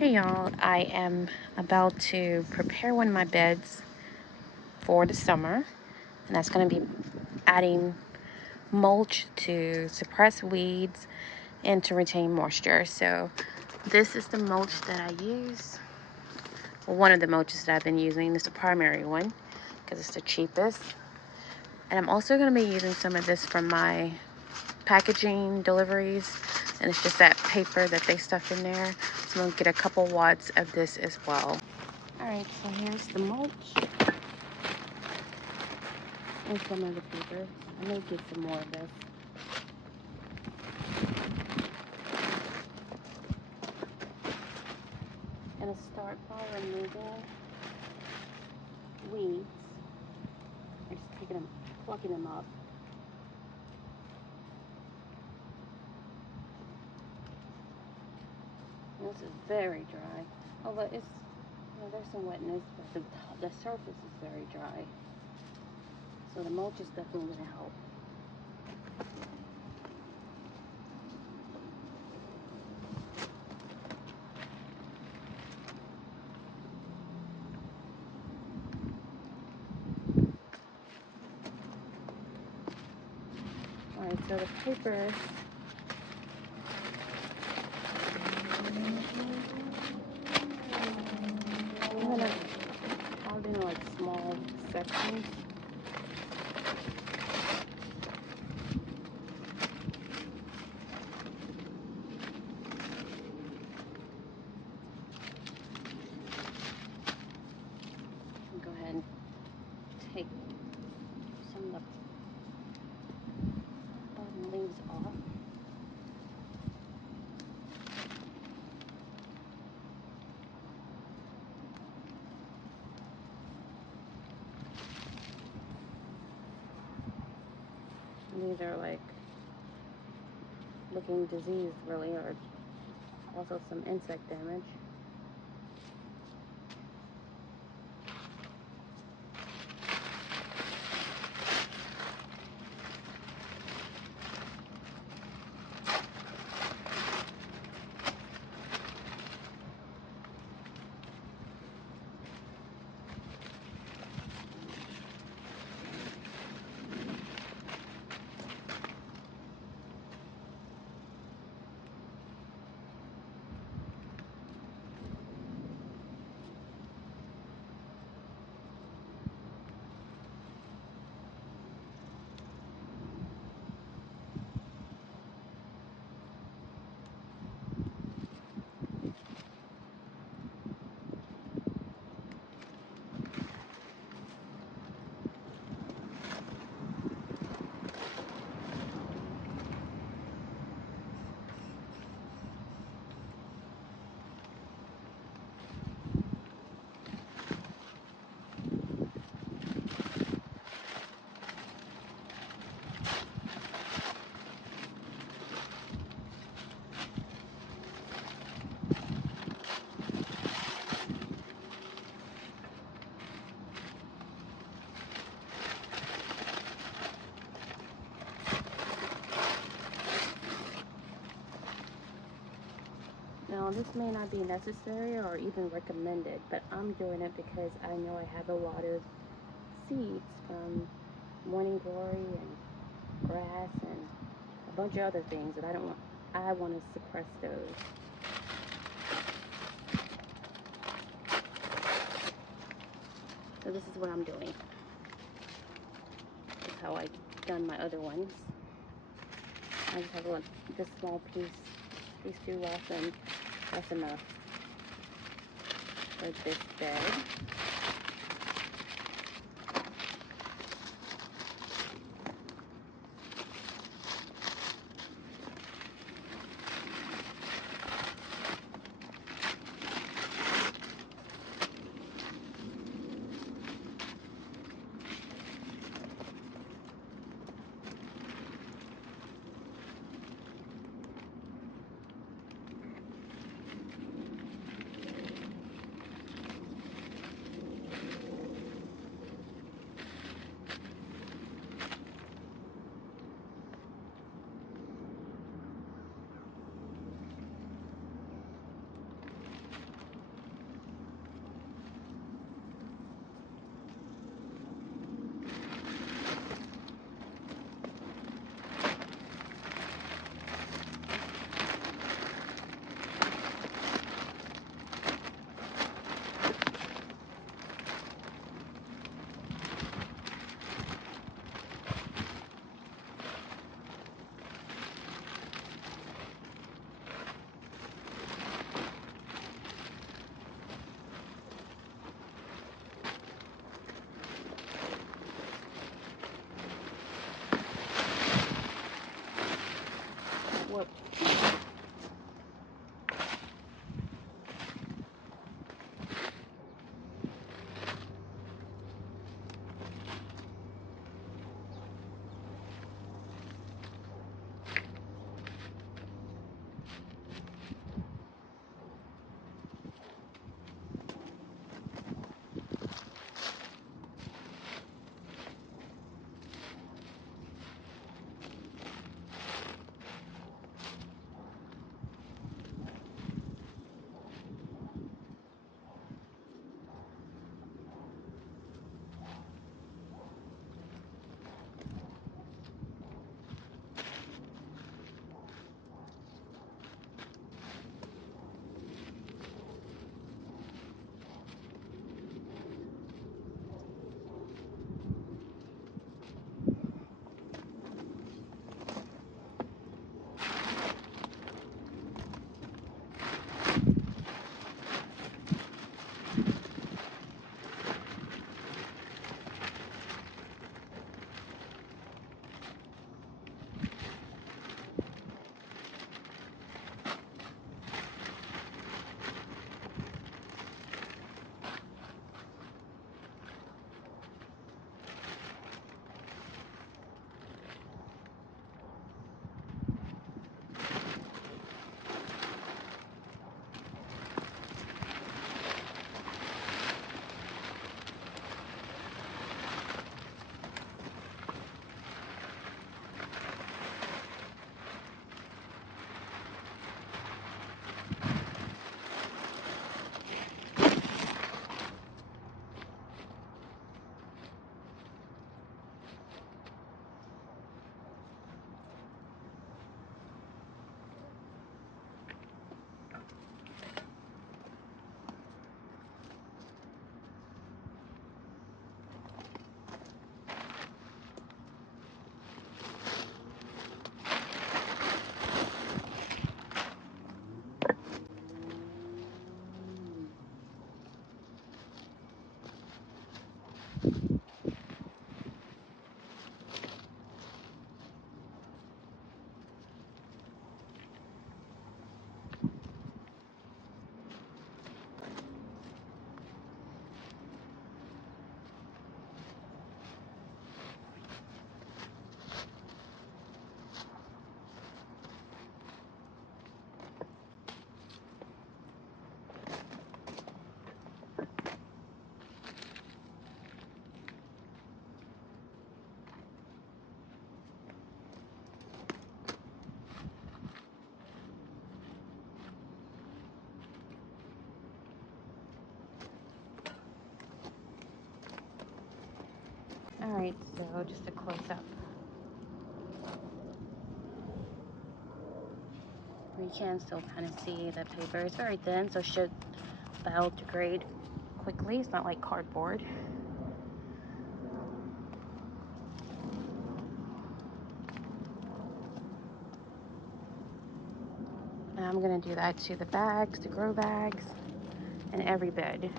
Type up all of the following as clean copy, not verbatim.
Hey y'all, I am about to prepare one of my beds for the summer, and that's going to be adding mulch to suppress weeds and to retain moisture. So this is the mulch that I use. Well, one of the mulches that I've been using. This is the primary one because it's the cheapest. And I'm also going to be using some of this from my packaging deliveries, and it's just that paper that they stuff in there. So I'm going to get a couple wads of this as well. Alright, so here's the mulch and some of the paper. I may get some more of this. I'm going to start by removing weeds. I'm just plucking them up. This is very dry. Although it's, there's some wetness, but the surface is very dry. So the mulch is definitely going to help. Alright, so the paper, I'm going to carve in like small sections. Go ahead and take some of the bottom leaves off. And these are like looking diseased, really, or also some insect damage. Now, this may not be necessary or even recommended, but I'm doing it because I know I have a lot of seeds from morning glory and grass and a bunch of other things that I want to suppress those. So this is what I'm doing. This is how I've done my other ones. I just have this small piece, these two left, and that's enough for this bed. Alright, so just a close-up. You can still kind of see the paper. It's very thin, so it should biodegrade quickly. It's not like cardboard. And I'm gonna do that to the bags, the grow bags, and every bed.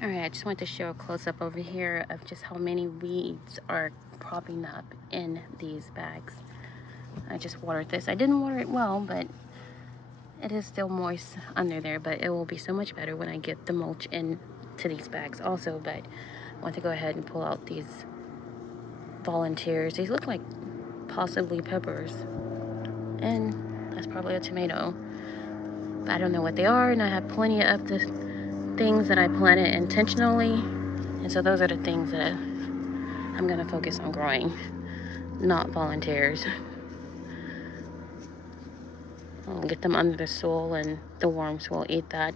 Alright, I just wanted to show a close-up over here of just how many weeds are propping up in these bags. I just watered this. I didn't water it well, but it is still moist under there, but it will be so much better when I get the mulch into these bags also. But I want to go ahead and pull out these volunteers. These look like possibly peppers, and that's probably a tomato. But I don't know what they are, and I have plenty of the things that I planted intentionally, and so those are the things that I'm gonna focus on growing, not volunteers. I'll get them under the soil and the worms will eat that.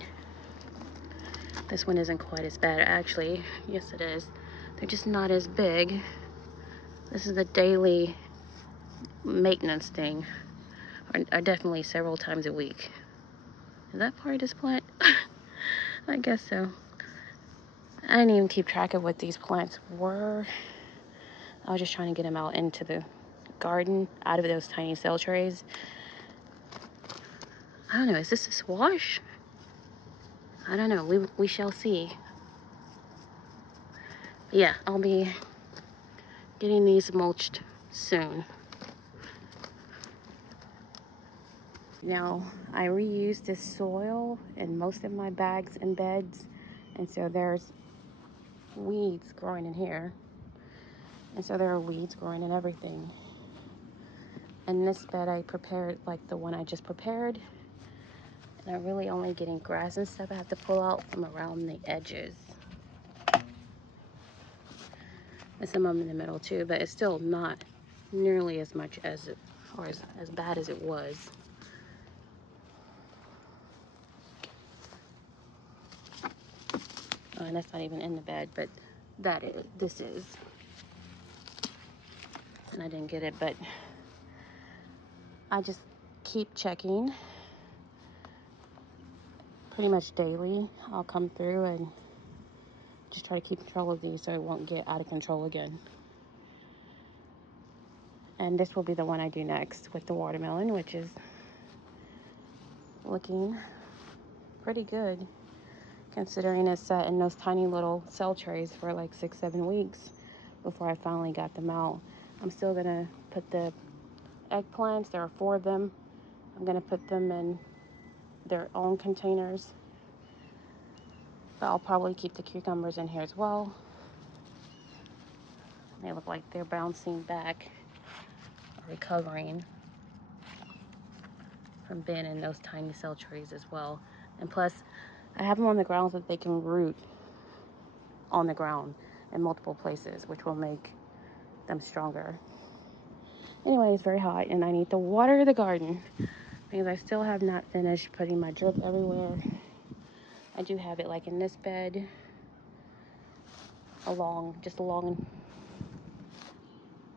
This one isn't quite as bad, actually. Yes, it is. They're just not as big. This is a daily maintenance thing, or definitely several times a week. Is that part of this plant? I guess so. I didn't even keep track of what these plants were. I was just trying to get them out into the garden, out of those tiny cell trays. I don't know, is this a squash? I don't know, we shall see. Yeah, I'll be getting these mulched soon. Now, I reuse this soil in most of my bags and beds, and so there's weeds growing in here. And so there are weeds growing in everything. And this bed I prepared, like the one I just prepared, and I'm really only getting grass and stuff I have to pull out from around the edges. And some of them in the middle too, but it's still not nearly as much as it, or as bad as it was. Oh, and that's not even in the bed, but this is. And I didn't get it, but I just keep checking pretty much daily. I'll come through and just try to keep control of these so it won't get out of control again. And this will be the one I do next with the watermelon, which is looking pretty good considering it's set in those tiny little cell trays for like 6-7 weeks before I finally got them out. I'm still gonna put the eggplants, there are 4 of them. I'm gonna put them in their own containers, but I'll probably keep the cucumbers in here as well. They look like they're bouncing back, recovering from being in those tiny cell trays as well. And plus, I have them on the ground so that they can root on the ground in multiple places, which will make them stronger. Anyway, it's very hot and I need to water the garden because I still have not finished putting my drip everywhere. I do have it like in this bed, just along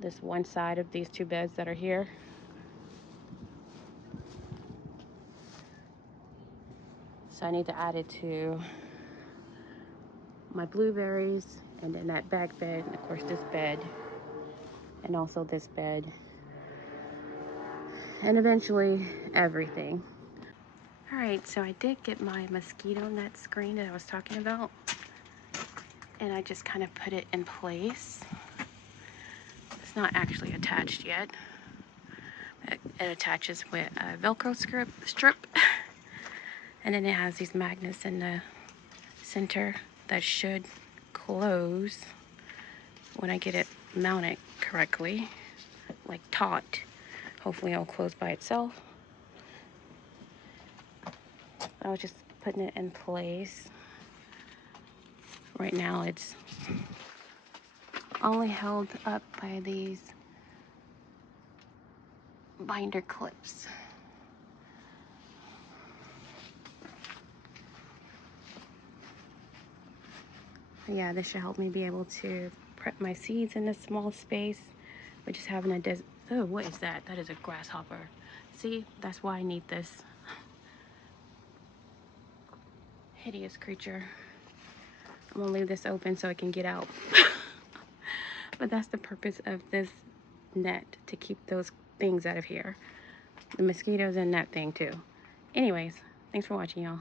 this one side of these 2 beds that are here. So I need to add it to my blueberries, and then that back bed, and of course this bed, and also this bed, and eventually everything. All right, so I did get my mosquito net screen that I was talking about, and I just kind of put it in place. It's not actually attached yet. It attaches with a Velcro strip, and then it has these magnets in the center that should close when I get it mounted correctly, like taut. Hopefully it'll close by itself. I was just putting it in place. Right now it's only held up by these binder clips. yeah, this should help me be able to prep my seeds in this small space. We're just having a oh, what is that? That is a grasshopper. See, that's why I need this hideous creature. I'm gonna leave this open so it can get out. But that's the purpose of this net, to keep those things out of here. The mosquitoes and that thing too. Anyways, thanks for watching, y'all.